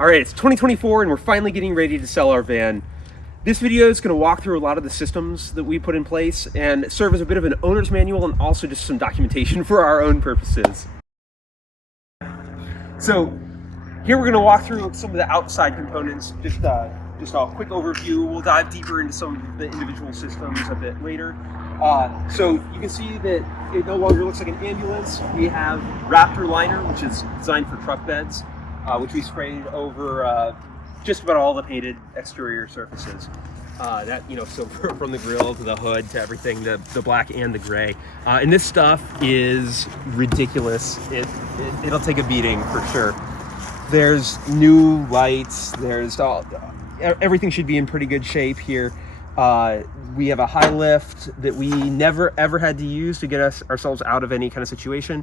All right, it's 2024 and we're finally getting ready to sell our van. This video is going to walk through a lot of the systems that we put in place and serve as a bit of an owner's manual and also just some documentation for our own purposes. So here we're going to walk through some of the outside components, just a quick overview. We'll dive deeper into some of the individual systems a bit later. So you can see that it no longer looks like an ambulance. We have Raptor liner, which is designed for truck beds, which we sprayed over just about all the painted exterior surfaces. So from the grill to the hood to everything, the black and the gray. And this stuff is ridiculous. It'll take a beating for sure. There's new lights. Everything should be in pretty good shape here. We have a high lift that we never ever had to use to get ourselves out of any kind of situation.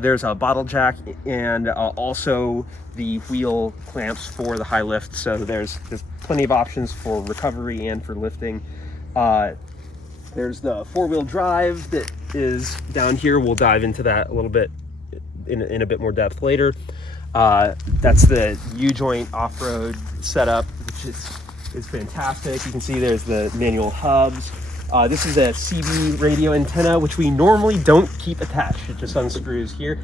There's a bottle jack and also the wheel clamps for the high lift. So there's plenty of options for recovery and for lifting. There's the four-wheel drive that is down here. We'll dive into that a little bit in a bit more depth later. That's the U-joint off-road setup, which is fantastic. You can see there's the manual hubs. This is a CB radio antenna, which we normally don't keep attached. It just unscrews here.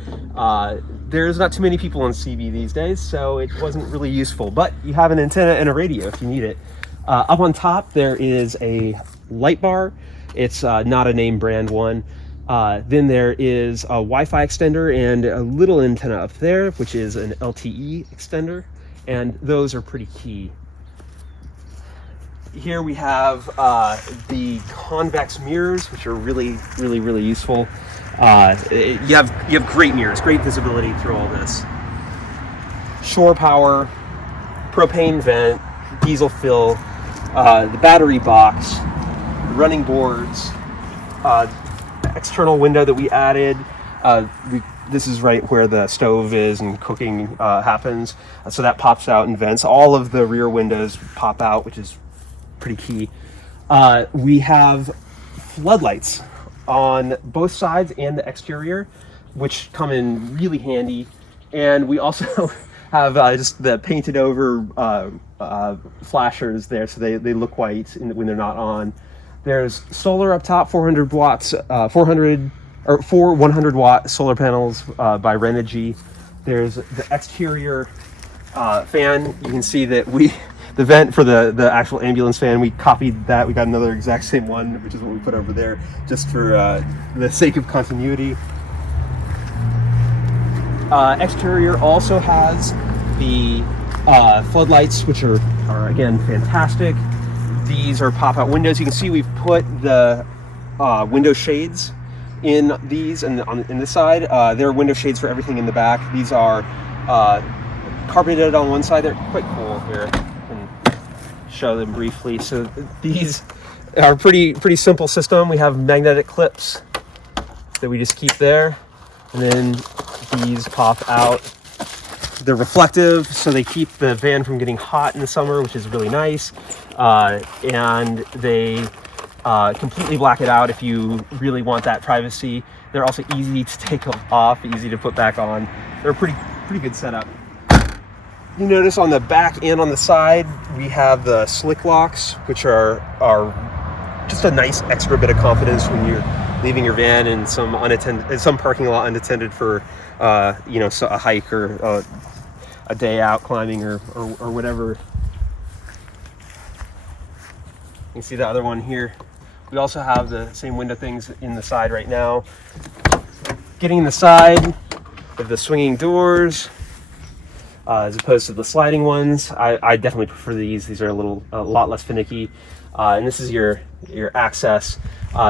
There's not too many people on CB these days, so it wasn't really useful, but you have an antenna and a radio if you need it. Up on top, there is a light bar. It's not a name brand one. Then there is a Wi-Fi extender and a little antenna up there, which is an LTE extender, and those are pretty key. Here we have the convex mirrors, which are really useful. You have great mirrors, great visibility through all this. Shore power, propane vent, diesel fill, the battery box, the running boards, external window that we added. This is right where the stove is and cooking happens, so that pops out and vents. All of the rear windows pop out, which is pretty key. We have floodlights on both sides and the exterior, which come in really handy. And we also have just the painted over flashers there, so they look white when they're not on. There's solar up top, 400 watts, 4 100 watt solar panels by Renogy. There's the exterior fan. You can see that the vent for the actual ambulance fan, we copied that. We got another exact same one, which is what we put over there, just for the sake of continuity. Exterior also has the floodlights, which are again fantastic. These are pop-out windows. You can see we've put the window shades in these and in this side. There are window shades for everything in the back. These are carpeted on one side. They're quite cool here. Show them briefly. So these are pretty simple system. We have magnetic clips that we just keep there, and then these pop out. They're reflective, so they keep the van from getting hot in the summer, which is really nice. And they completely black it out if you really want that privacy. They're also easy to take off, easy to put back on. They're a pretty good setup. You notice on the back and on the side, we have the slick locks, which are just a nice extra bit of confidence when you're leaving your van in some parking lot unattended for a hike or a day out climbing or whatever. You can see the other one here. We also have the same window things in the side right now. Getting in the side of the swinging doors, as opposed to the sliding ones. I definitely prefer these. These are a lot less finicky. And this is your access.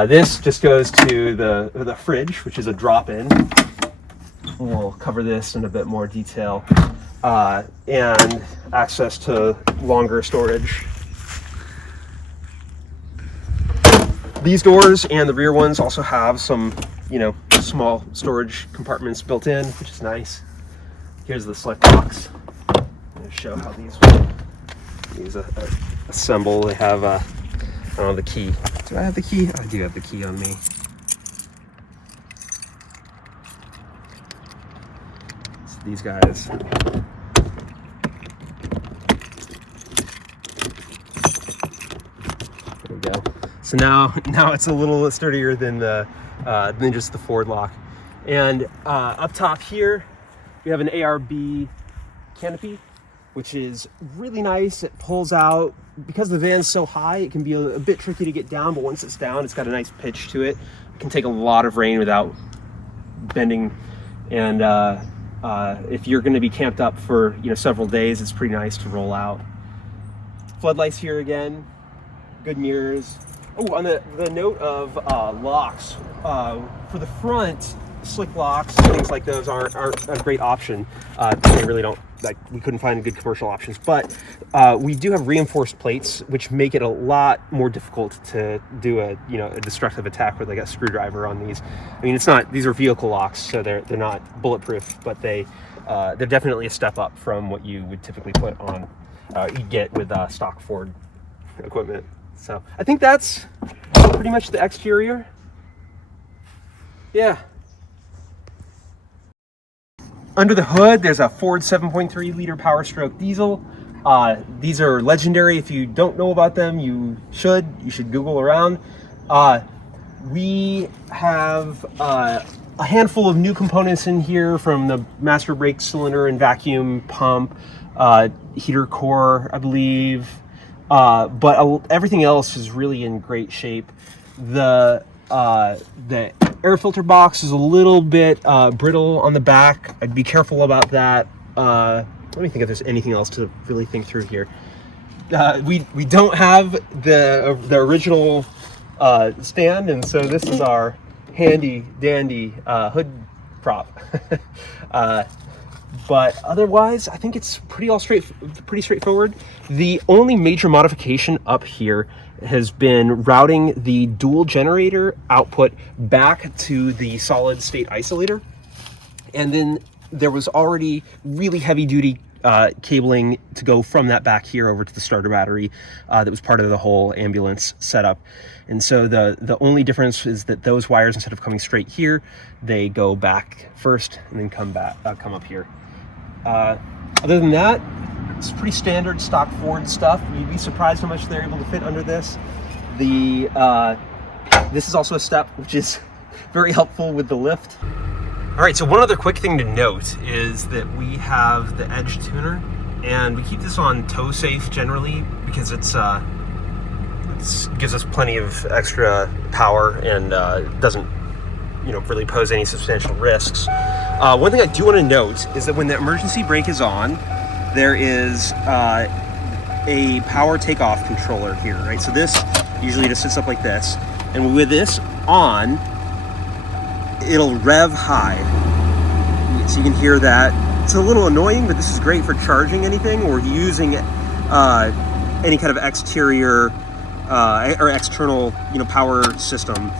This just goes to the fridge, which is a drop-in. We'll cover this in a bit more detail. And access to longer storage. These doors and the rear ones also have some, small storage compartments built in, which is nice. Here's the slick box. I'm going to show how these assemble. They have the key. Do I have the key? I do have the key on me. So these guys go. So now it's a little sturdier than just the forward lock. And up top here, we have an ARB canopy, which is really nice. It pulls out. Because the van's so high, it can be a bit tricky to get down, but once it's down, it's got a nice pitch to it. It can take a lot of rain without bending. And if you're going to be camped up for several days, it's pretty nice to roll out. Floodlights here again, good mirrors. Oh, on the note of locks, for the front, slick locks, things like those aren't a great option. They really don't, we couldn't find good commercial options, but we do have reinforced plates, which make it a lot more difficult to do a destructive attack with like a screwdriver on these. I mean, these are vehicle locks, so they're not bulletproof, but they're definitely a step up from what you would typically put on, you get with stock Ford equipment. So I think that's pretty much the exterior. Yeah. Under the hood, there's a Ford 7.3 liter Power Stroke diesel. These are legendary. If you don't know about them, you should Google around. We have a handful of new components in here, from the master brake cylinder and vacuum pump, heater core, I believe. But everything else is really in great shape. The air filter box is a little bit brittle on the back. I'd be careful about that. Let me think if there's anything else to really think through here. We don't have the original stand, and so this is our handy dandy hood prop. But otherwise, I think it's pretty straightforward. The only major modification up here has been routing the dual generator output back to the solid state isolator. And then there was already really heavy duty cabling to go from that back here over to the starter battery that was part of the whole ambulance setup. And so the only difference is that those wires, instead of coming straight here, they go back first and then come up here. Other than that, it's pretty standard stock Ford stuff. You'd be surprised how much they're able to fit under this. This is also a step, which is very helpful with the lift. All right, so one other quick thing to note is that we have the Edge tuner, and we keep this on tow safe generally because it gives us plenty of extra power and doesn't really pose any substantial risks. One thing I do want to note is that when the emergency brake is on, there is a power takeoff controller here, right? So this usually just sits up like this, and with this on, it'll rev high. So you can hear that. It's a little annoying, but this is great for charging anything or using any kind of exterior or external power system.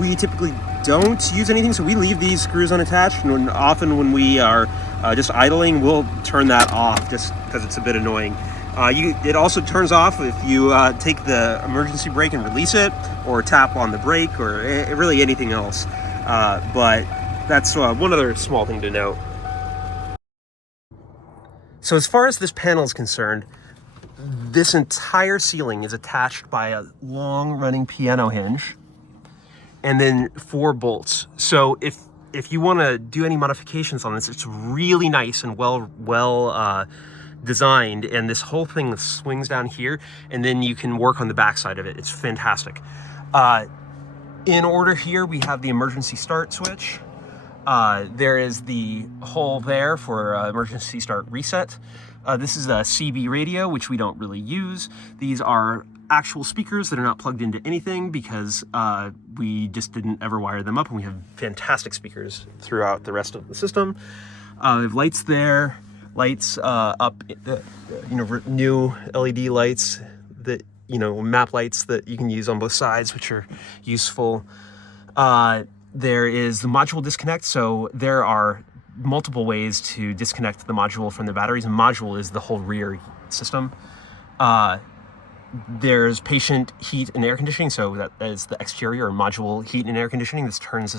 We typically don't use anything, so we leave these screws unattached, and often when we are just idling, we'll turn that off just because it's a bit annoying. It also turns off if you take the emergency brake and release it, or tap on the brake, or really anything else. But that's one other small thing to note. So as far as this panel is concerned, this entire ceiling is attached by a long-running piano hinge, and then 4 bolts. So if you want to do any modifications on this, it's really nice and well designed, and this whole thing swings down here, and then you can work on the back side of it. It's fantastic. In order here, we have the emergency start switch. There is the hole there for emergency start reset. This is a CB radio, which we don't really use. These are actual speakers that are not plugged into anything because we just didn't ever wire them up, and we have fantastic speakers throughout the rest of the system. We have lights there, lights up, new LED lights that, map lights that you can use on both sides, which are useful. There is the module disconnect, so there are multiple ways to disconnect the module from the batteries, and module is the whole rear system. There's patient heat and air conditioning, so that is the exterior, or module heat and air conditioning. This turns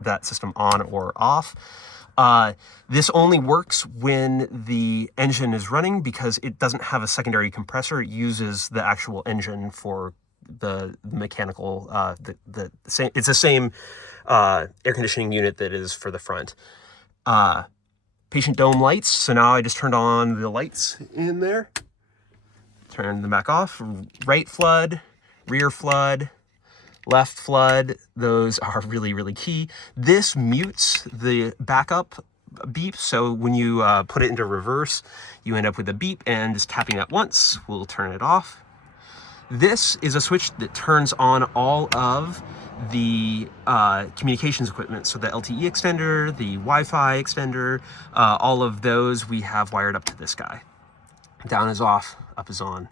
that system on or off. This only works when the engine is running because it doesn't have a secondary compressor. It uses the actual engine for the mechanical, the same. It's the same air conditioning unit that is for the front. Patient dome lights. So now I just turned on the lights in there. Turn them back off. Right flood, rear flood, left flood. Those are really, really key. This mutes the backup beep. So when you put it into reverse, you end up with a beep, and just tapping that once will turn it off. This is a switch that turns on all of the communications equipment. So the LTE extender, the Wi-Fi extender, all of those we have wired up to this guy. Down is off, up is on.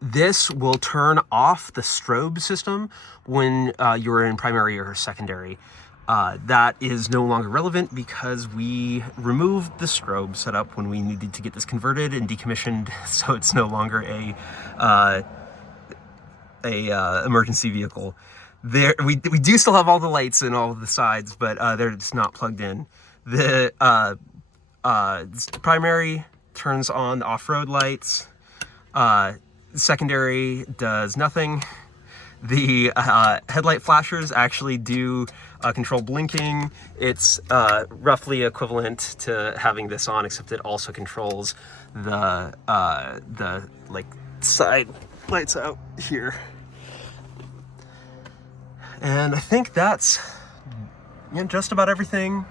This will turn off the strobe system when you're in primary or secondary. That is no longer relevant because we removed the strobe setup when we needed to get this converted and decommissioned, so it's no longer a emergency vehicle. There, we do still have all the lights in all of the sides, but they're just not plugged in. The primary turns on the off-road lights. Secondary does nothing. The headlight flashers actually do control blinking. It's roughly equivalent to having this on, except it also controls the like side lights out here. And I think that's just about everything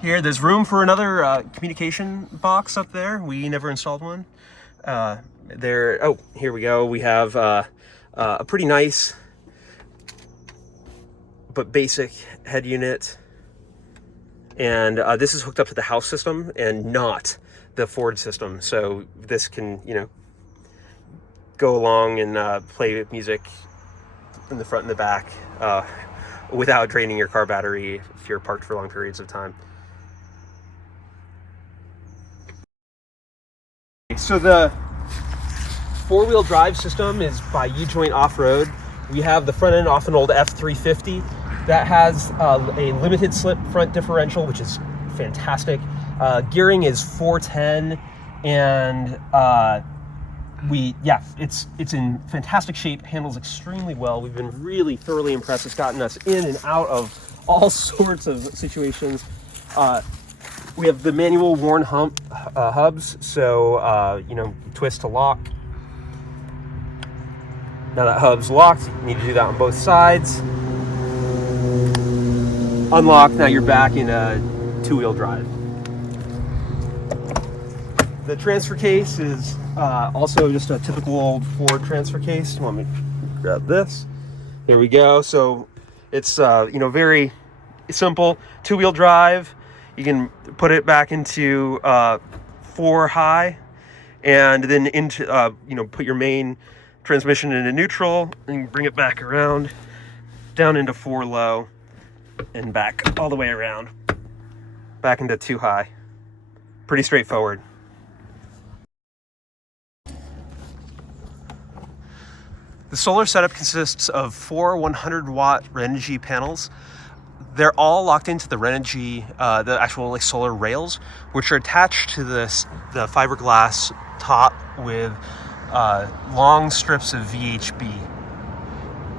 here. There's room for another communication box up there. We never installed one. There. Oh, here we go. We have a pretty nice but basic head unit, and this is hooked up to the house system and not the Ford system. So this can, go along and play music in the front and the back without draining your car battery if you're parked for long periods of time. So the four-wheel drive system is by U-Joint Off-Road. We have the front end off an old F350 that has a limited slip front differential, which is fantastic. Gearing is 410, and it's in fantastic shape, handles extremely well. We've been really thoroughly impressed. It's gotten us in and out of all sorts of situations. We have the manual worn hubs, so twist to lock. Now that hub's locked, you need to do that on both sides. Unlock, now you're back in a two-wheel drive. The transfer case is also just a typical old Ford transfer case. Let me grab this. There we go. So it's very simple two-wheel drive. You can put it back into 4 high, and then into put your main transmission into neutral, and bring it back around down into 4 low, and back all the way around back into 2 high. Pretty straightforward. The solar setup consists of 4 100-watt Renogy panels. They're all locked into the Renogy, the actual solar rails, which are attached to the fiberglass top with long strips of VHB.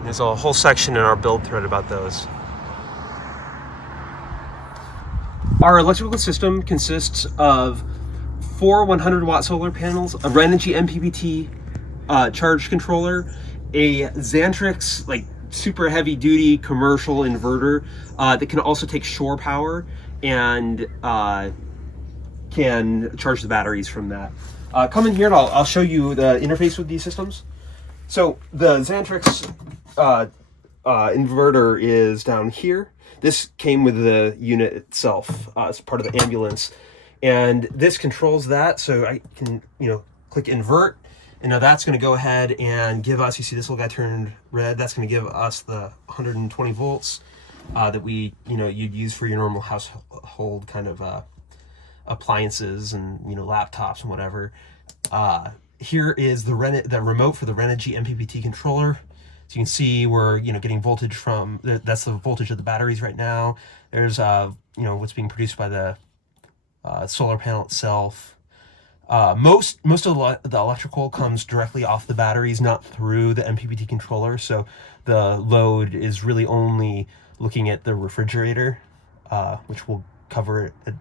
There's a whole section in our build thread about those. Our electrical system consists of 4 100-watt solar panels, a Renogy MPPT charge controller, a Xantrix super heavy duty commercial inverter that can also take shore power and can charge the batteries from that. Come in here and I'll show you the interface with these systems. So the Xantrix inverter is down here. This came with the unit itself as part of the ambulance, and this controls that. So I can click invert, and now that's going to go ahead and give us, you see this little guy turned red, that's going to give us the 120 volts that you'd use for your normal household kind of appliances and laptops and whatever. Here is the remote for the Renogy MPPT controller. So you can see we're getting voltage from, that's the voltage of the batteries right now. There's what's being produced by the solar panel itself. Most of the electrical comes directly off the batteries, not through the MPPT controller. So the load is really only looking at the refrigerator, which we'll cover at a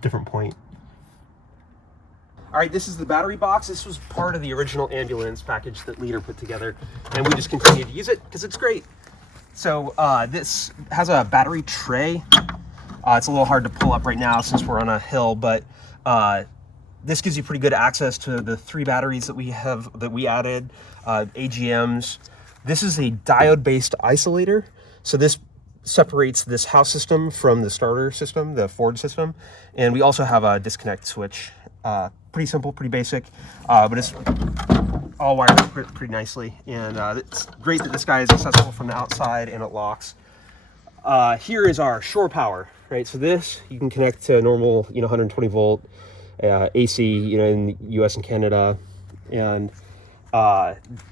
different point. All right, this is the battery box. This was part of the original ambulance package that Leader put together, and we just continue to use it because it's great. So this has a battery tray. It's a little hard to pull up right now since we're on a hill, but this gives you pretty good access to the 3 batteries that we added, AGMs. This is a diode-based isolator. So this separates this house system from the starter system, the Ford system. And we also have a disconnect switch. Pretty simple, pretty basic, but it's all wired pretty nicely. And it's great that this guy is accessible from the outside and it locks. Here is our shore power, right? So this, you can connect to a normal, 120 volt AC, in the US and Canada. And,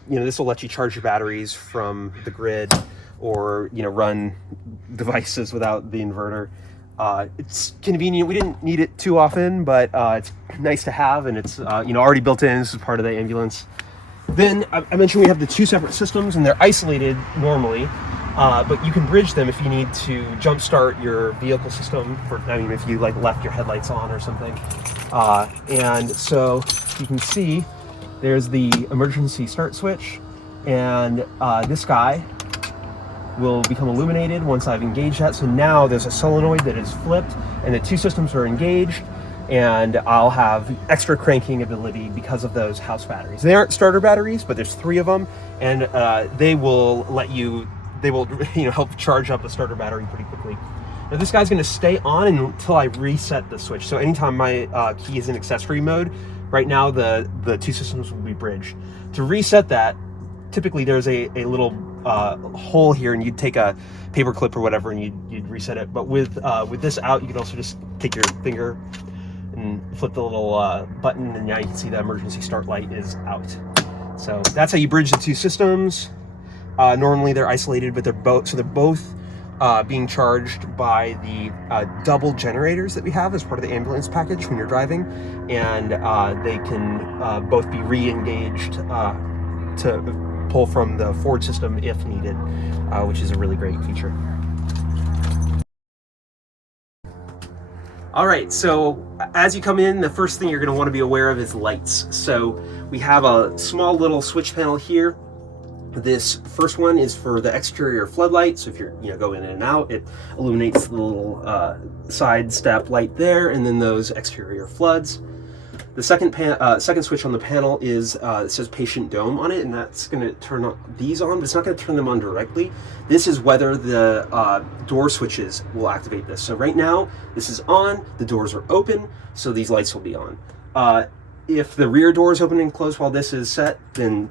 this will let you charge your batteries from the grid or, run devices without the inverter. It's convenient. We didn't need it too often, but it's nice to have, and it's, already built in. This is part of the ambulance. Then I mentioned we have the 2 separate systems, and they're isolated normally. But you can bridge them if you need to jumpstart your vehicle system. If you left your headlights on or something. And so you can see there's the emergency start switch, and this guy will become illuminated once I've engaged that. So now there's a solenoid that is flipped, and the 2 systems are engaged, and I'll have extra cranking ability because of those house batteries. They aren't starter batteries, but there's 3 of them, and they will help charge up a starter battery pretty quickly. Now this guy's going to stay on until I reset the switch. So anytime my key is in accessory mode, right now the 2 systems will be bridged. To reset that, typically there's a little hole here, and you'd take a paper clip or whatever and you'd reset it. But with this out, you can also just take your finger and flip the little button, and now you can see the emergency start light is out. So that's how you bridge the 2 systems. Normally they're isolated, but they're both being charged by the double generators that we have as part of the ambulance package when you're driving, and they can both be re-engaged to pull from the Ford system if needed, which is a really great feature. All right, so as you come in, the first thing you're going to want to be aware of is lights. So we have a small little switch panel here. This first one is for the exterior floodlight. So if you're go in and out, it illuminates the little side step light there, and then those exterior floods. The second switch on the panel is it says patient dome on it, and that's going to turn these on, but it's not going to turn them on directly. This is whether the door switches will activate this. So right now this is on, the doors are open, so these lights will be on. If the rear door is open and closed while this is set, then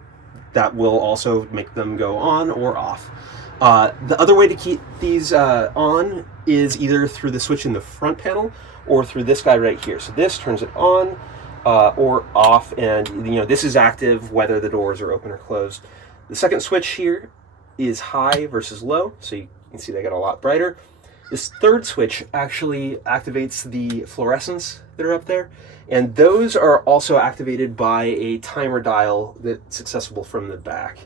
that will also make them go on or off. The other way to keep these on is either through the switch in the front panel or through this guy right here. So this turns it on or off, and this is active whether the doors are open or closed. The second switch here is high versus low, so you can see they get a lot brighter. This third switch actually activates the fluorescents that are up there, and those are also activated by a timer dial that's accessible from the back.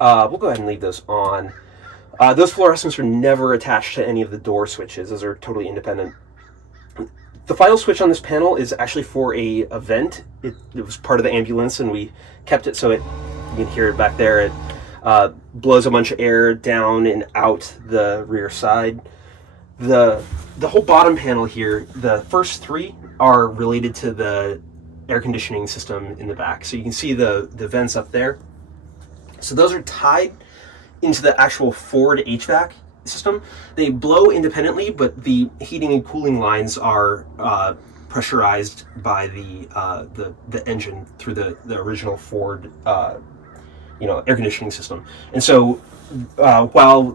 We'll go ahead and leave those on. Those fluorescents are never attached to any of the door switches. Those are totally independent. The final switch on this panel is actually for a vent. It was part of the ambulance, and we kept it so you can hear it back there. It blows a bunch of air down and out the rear side. The whole bottom panel here, the first 3 are related to the air conditioning system in the back. So you can see the vents up there. So those are tied into the actual Ford HVAC system. They blow independently, but the heating and cooling lines are pressurized by the engine through the original Ford air conditioning system. And so while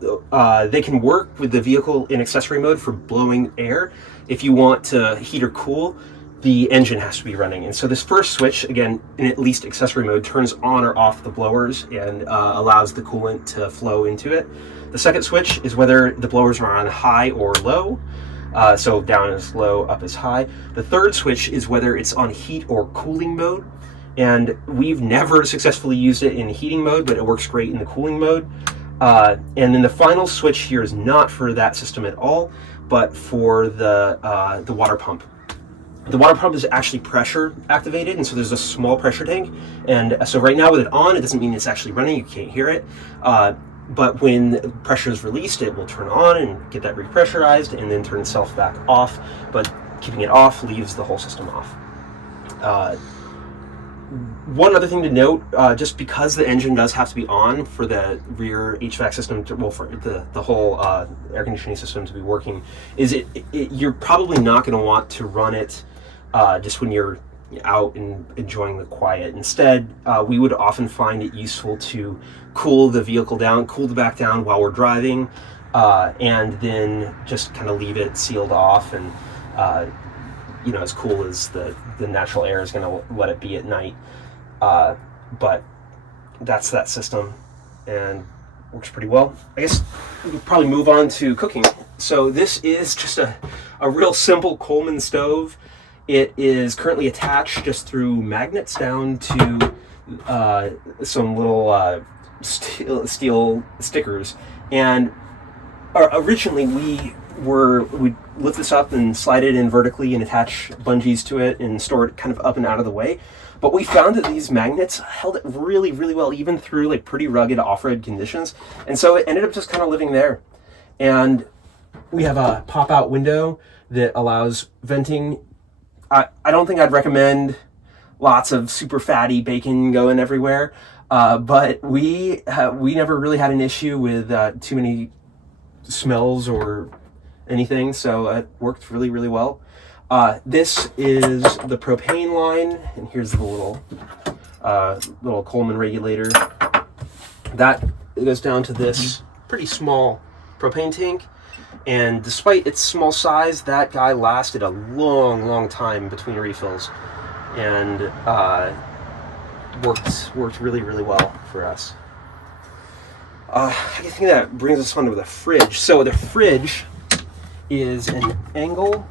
they can work with the vehicle in accessory mode for blowing air, if you want to heat or cool, the engine has to be running. And so this first switch, again, in at least accessory mode, turns on or off the blowers and allows the coolant to flow into it. The second switch is whether the blowers are on high or low. So down is low, up is high. The third switch is whether it's on heat or cooling mode. And we've never successfully used it in heating mode, but it works great in the cooling mode. And then the final switch here is not for that system at all, but for the water pump. The water pump is actually pressure activated, and so there's a small pressure tank. And so right now with it on, it doesn't mean it's actually running, you can't hear it. But when pressure is released, it will turn on and get that repressurized and then turn itself back off. But keeping it off leaves the whole system off. One other thing to note, just because the engine does have to be on for the rear HVAC system, for the whole air conditioning system to be working, is you're probably not going to want to run it just when you're out and enjoying the quiet. Instead, we would often find it useful to cool the vehicle down, cool the back down while we're driving, and then just kind of leave it sealed off and as cool as the natural air is going to let it be at night. But that's that system, and works pretty well. I guess we could probably move on to cooking. So this is just a real simple Coleman stove. It is currently attached just through magnets down to some little steel stickers. And originally we'd lift this up and slide it in vertically and attach bungees to it and store it kind of up and out of the way. But we found that these magnets held it really, really well, even through like pretty rugged off-road conditions. And so it ended up just kind of living there. And we have a pop-out window that allows venting. I don't think I'd recommend lots of super fatty bacon going everywhere, but we never really had an issue with too many smells or anything, so it worked really, really well. This is the propane line, and here's the little Coleman regulator. That goes down to this pretty small propane tank, and despite its small size, that guy lasted a long, long time between refills, and worked really, really well for us. I think that brings us on to the fridge. So the fridge is an Angle,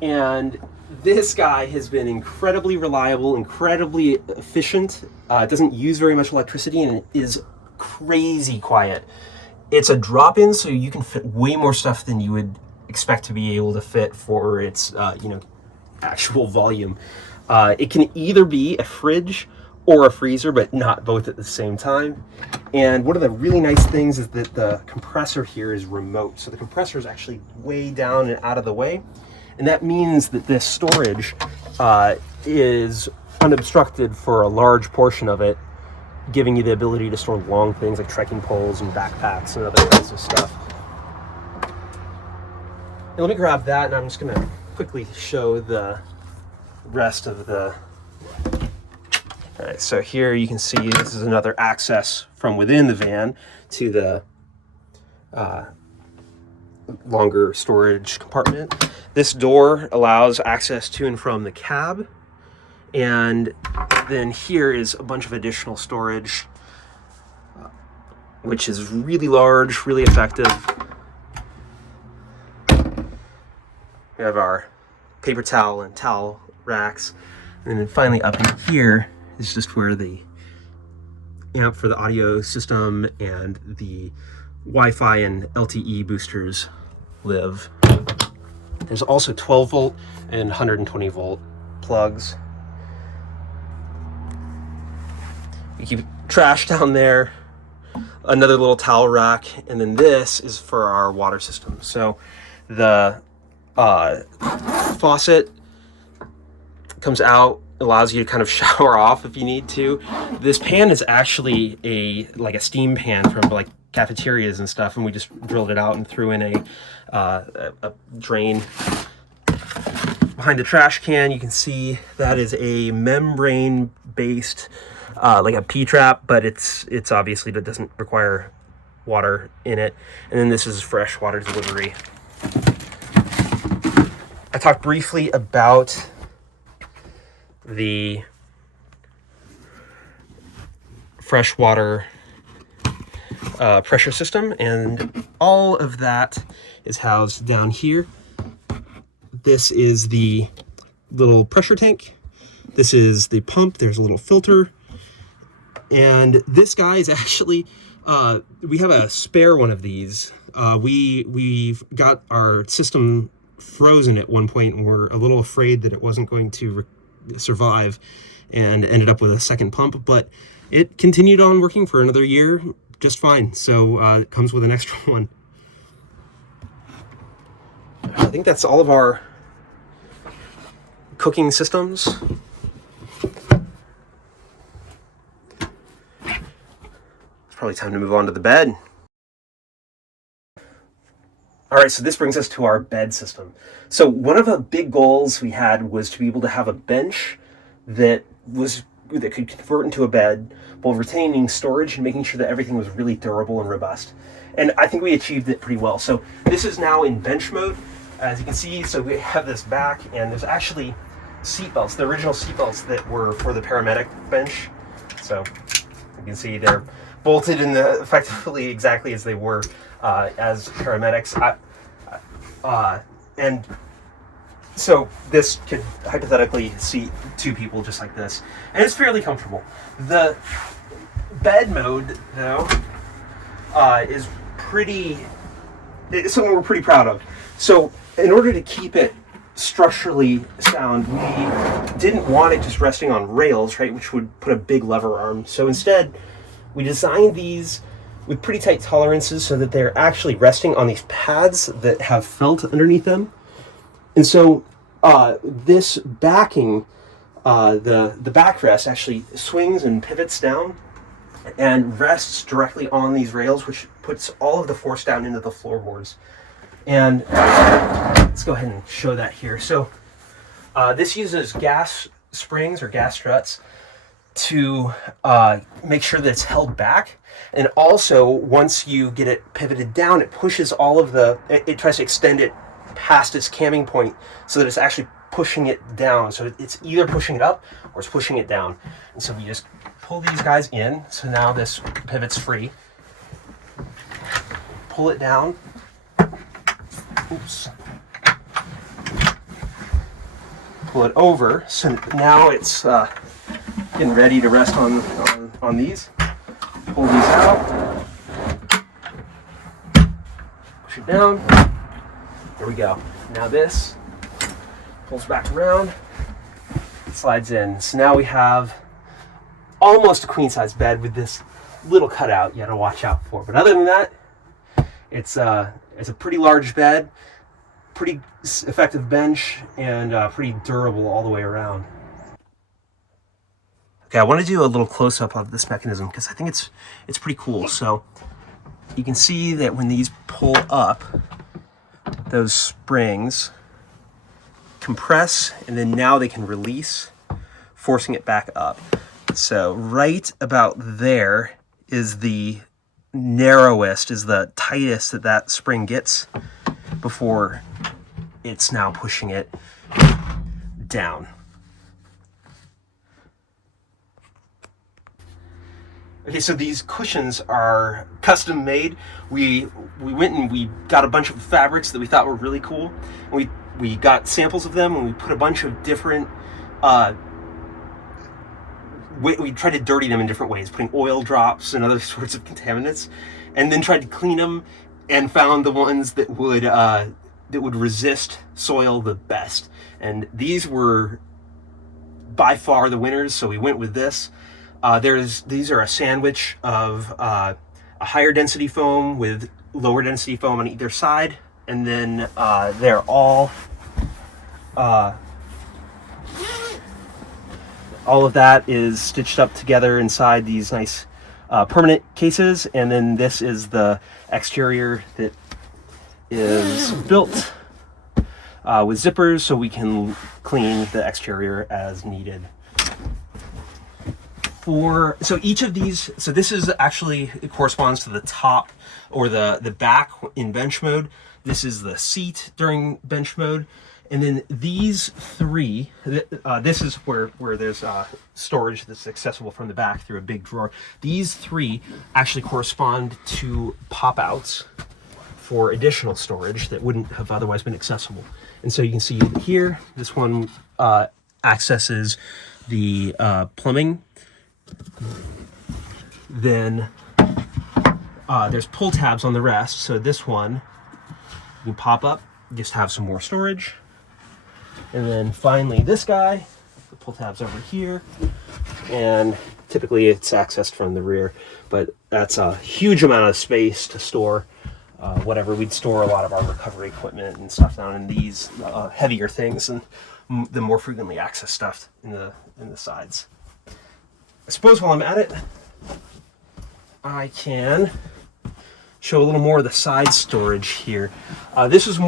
and this guy has been incredibly reliable, incredibly efficient. It doesn't use very much electricity, and it is crazy quiet. It's a drop-in, so you can fit way more stuff than you would expect to be able to fit for its actual volume. It can either be a fridge or a freezer, but not both at the same time. And one of the really nice things is that the compressor here is remote. So the compressor is actually way down and out of the way. And that means that this storage is unobstructed for a large portion of it, giving you the ability to store long things like trekking poles and backpacks and other kinds of stuff. And let me grab that, and I'm just gonna quickly show the rest of the... All right, so here you can see this is another access from within the van to the longer storage compartment. This door allows access to and from the cab. And then here is a bunch of additional storage, which is really large, really effective. We have our paper towel and towel racks. And then finally up in here is just where the amp for the audio system and the Wi-Fi and LTE boosters live. There's also 12 volt and 120 volt plugs. You keep trash down there, another little towel rack, and then this is for our water system. So the faucet comes out, allows you to kind of shower off if you need to. This pan is actually a steam pan from like cafeterias and stuff, and we just drilled it out and threw in a drain. Behind the trash can, you can see that is a membrane based like a P-trap, but it's obviously, that doesn't require water in it. And then this is fresh water delivery. I talked briefly about the freshwater pressure system, and all of that is housed down here. this is the little pressure tank. This is the pump. There's a little filter. And this guy is actually, we have a spare one of these. We've got our system frozen at one point, and we're a little afraid that it wasn't going to survive, and ended up with a second pump, but it continued on working for another year just fine. So it comes with an extra one. I think that's all of our cooking systems. Probably time to move on to the bed. All right, so this brings us to our bed system. So one of the big goals we had was to be able to have a bench that could convert into a bed while retaining storage and making sure that everything was really durable and robust. And I think we achieved it pretty well. So this is now in bench mode, as you can see. So we have this back, and there's actually seat belts, the original seat belts that were for the paramedic bench. So you can see they're bolted in effectively exactly as they were as paramedics. And so this could hypothetically seat two people just like this. And it's fairly comfortable. The bed mode, though, is it's something we're pretty proud of. So in order to keep it structurally sound, we didn't want it just resting on rails, right, which would put a big lever arm. So instead, we designed these with pretty tight tolerances so that they're actually resting on these pads that have felt underneath them. And so this backing, the backrest actually swings and pivots down and rests directly on these rails, which puts all of the force down into the floorboards. And let's go ahead and show that here. So this uses gas springs or gas struts to make sure that it's held back. And also, once you get it pivoted down, it pushes all of it tries to extend it past its camming point so that it's actually pushing it down. So it's either pushing it up or it's pushing it down. And so we just pull these guys in. So now this pivot's free. Pull it down. Oops. Pull it over. So now it's getting ready to rest on these. Pull these out. Push it down. There we go. Now this pulls back around, slides in. So now we have almost a queen size bed with this little cutout you gotta watch out for. But other than that, it's a pretty large bed, pretty effective bench, and pretty durable all the way around. Okay, I want to do a little close-up of this mechanism because I think it's pretty cool. So you can see that when these pull up, those springs compress, and then now they can release, forcing it back up. So right about there is the narrowest, is the tightest that spring gets before it's now pushing it down. Okay, so these cushions are custom made. We went and we got a bunch of fabrics that we thought were really cool. We got samples of them, and we put a bunch of different we tried to dirty them in different ways, putting oil drops and other sorts of contaminants, and then tried to clean them and found the ones that would resist soil the best. And these were by far the winners, so we went with this. These are a sandwich of a higher density foam with lower density foam on either side, and then they're all of that is stitched up together inside these nice permanent cases, and then this is the exterior that is built with zippers so we can clean the exterior as needed. So each of these, so this is actually, it corresponds to the top or the back in bench mode. This is the seat during bench mode. And then these three, this is where there's storage that's accessible from the back through a big drawer. These three actually correspond to pop-outs for additional storage that wouldn't have otherwise been accessible. And so you can see here, this one accesses the plumbing. Then there's pull tabs on the rest. So this one, you can pop up, just have some more storage. And then finally this guy, the pull tabs over here. And typically it's accessed from the rear, but that's a huge amount of space to store whatever. We'd store a lot of our recovery equipment and stuff down in these heavier things, and the more frequently accessed stuff in the sides. I suppose while I'm at it, I can show a little more of the side storage here. This is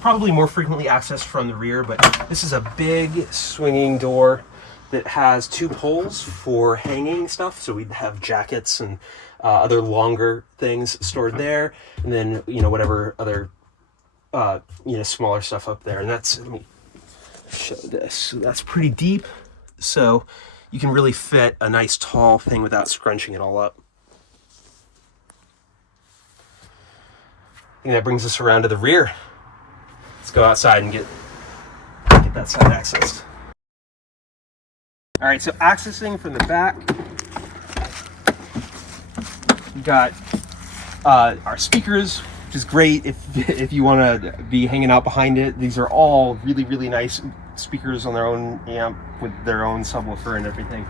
probably more frequently accessed from the rear, but this is a big swinging door that has 2 poles for hanging stuff. So we'd have jackets and other longer things stored there, and then whatever other smaller stuff up there. And that's, let me show this. So that's pretty deep, so you can really fit a nice tall thing without scrunching it all up. I think that brings us around to the rear. Let's go outside and get that side accessed. All right, so accessing from the back, we got our speakers, which is great if you want to be hanging out behind it. These are all really, really nice speakers on their own amp with their own subwoofer and everything.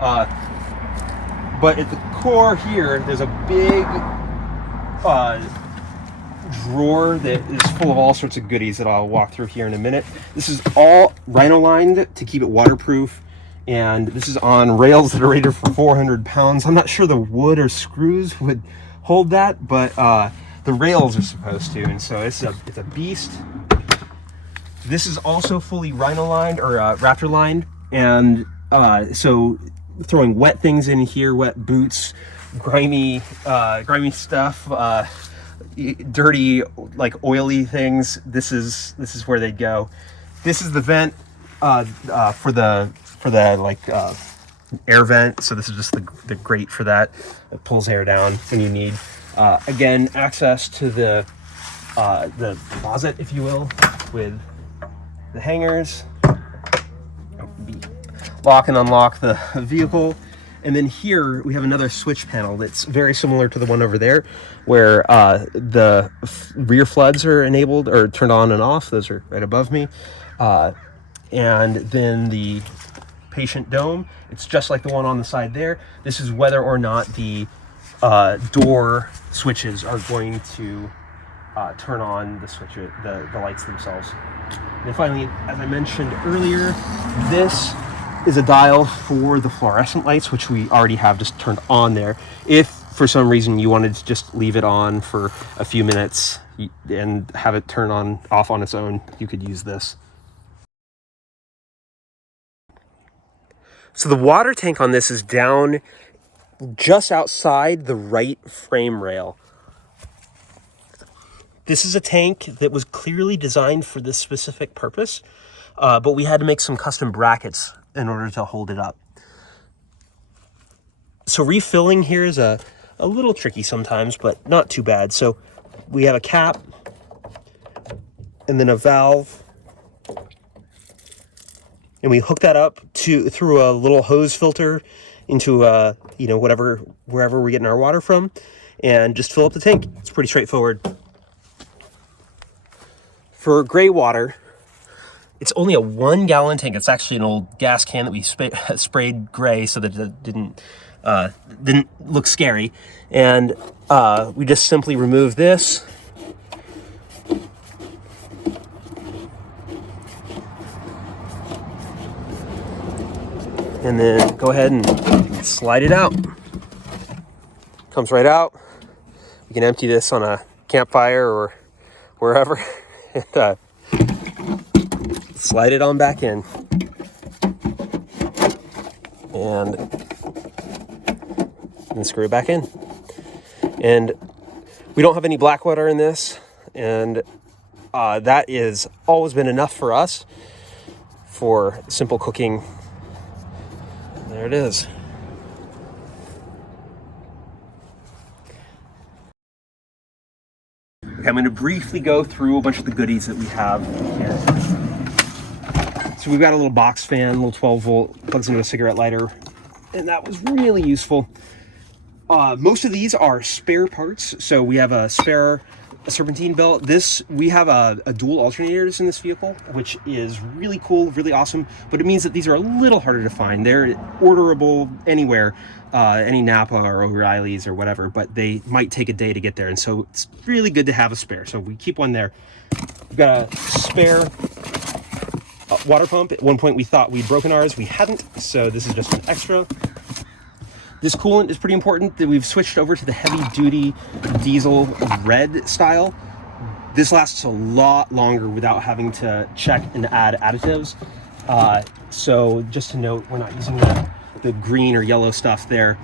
But at the core here, there's a big drawer that is full of all sorts of goodies that I'll walk through here in a minute. This is all rhino lined to keep it waterproof, and this is on rails that are rated for 400 pounds. I'm not sure the wood or screws would hold that, but the rails are supposed to, and so it's a beast. This is also fully rhino lined or raptor lined, and so throwing wet things in here, wet boots, grimy stuff, dirty, like oily things, this is where they go. This is the vent for the air vent, so this is just the grate for that. It pulls air down when you need. Again, access to the closet, if you will, with the hangers. Lock and unlock the vehicle. And then here we have another switch panel that's very similar to the one over there, where the rear floods are enabled or turned on and off. Those are right above me. And then the patient dome, it's just like the one on the side there. This is whether or not the door switches are going to turn on the lights themselves. And then finally, as I mentioned earlier, this is a dial for the fluorescent lights, which we already have just turned on there. If for some reason you wanted to just leave it on for a few minutes and have it turn off on its own, you could use this. So the water tank on this is down just outside the right frame rail. This is a tank that was clearly designed for this specific purpose, but we had to make some custom brackets in order to hold it up. So refilling here is a little tricky sometimes, but not too bad. So we have a cap and then a valve, and we hook that up through a little hose filter into wherever we're getting our water from, and just fill up the tank. It's pretty straightforward. For gray water, it's only a 1 gallon tank. It's actually an old gas can that we sprayed gray so that it didn't look scary. And we just simply remove this. And then go ahead and slide it out. Comes right out. We can empty this on a campfire or wherever. And slide it on back in, and screw it back in. And we don't have any black water in this, and that is always been enough for us for simple cooking. And there it is. Okay, I'm going to briefly go through a bunch of the goodies that we have here. So we've got a little box fan, little 12 volt, plugs into a cigarette lighter, and that was really useful. Most of these are spare parts. So we have a serpentine belt. We have a dual alternators in this vehicle, which is really cool, really awesome, but it means that these are a little harder to find. They're orderable anywhere, any Napa or O'Reilly's or whatever, but they might take a day to get there. And so it's really good to have a spare. So we keep one there. We've got a spare water pump. At one point we thought we'd broken ours. We hadn't, so this is just an extra. This coolant is pretty important. That we've switched over to the heavy duty diesel red style. This lasts a lot longer without having to check and add additives. So just to note, we're not using the green or yellow stuff there.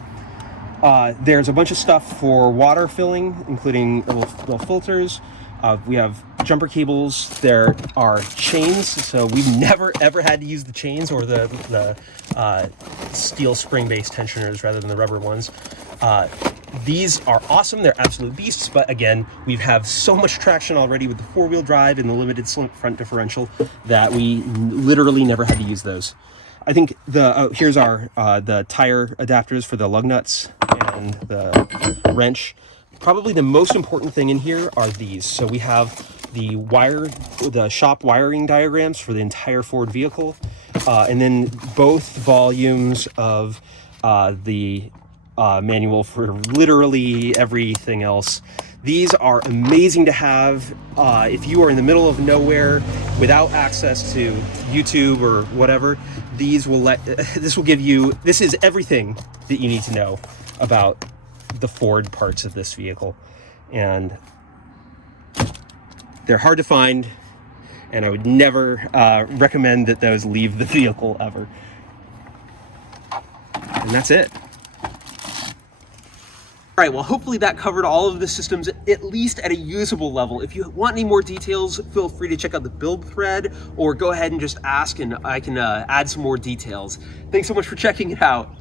There's a bunch of stuff for water filling, including little filters. We have jumper cables. There are chains, so we've never ever had to use the chains or the steel spring-based tensioners rather than the rubber ones. These are awesome. They're absolute beasts, but again, we have so much traction already with the four-wheel drive and the limited slip front differential that we literally never had to use those. I think here's our the tire adapters for the lug nuts and the wrench. Probably the most important thing in here are these. So we have the shop wiring diagrams for the entire Ford vehicle, and then both volumes of the manual for literally everything else. These are amazing to have if you are in the middle of nowhere without access to YouTube or whatever. This will give you, this is everything that you need to know about the Ford parts of this vehicle, and they're hard to find, and I would never recommend that those leave the vehicle ever. And that's it. All right, well, hopefully that covered all of the systems, at least at a usable level. If you want any more details, feel free to check out the build thread or go ahead and just ask and I can add some more details. Thanks so much for checking it out.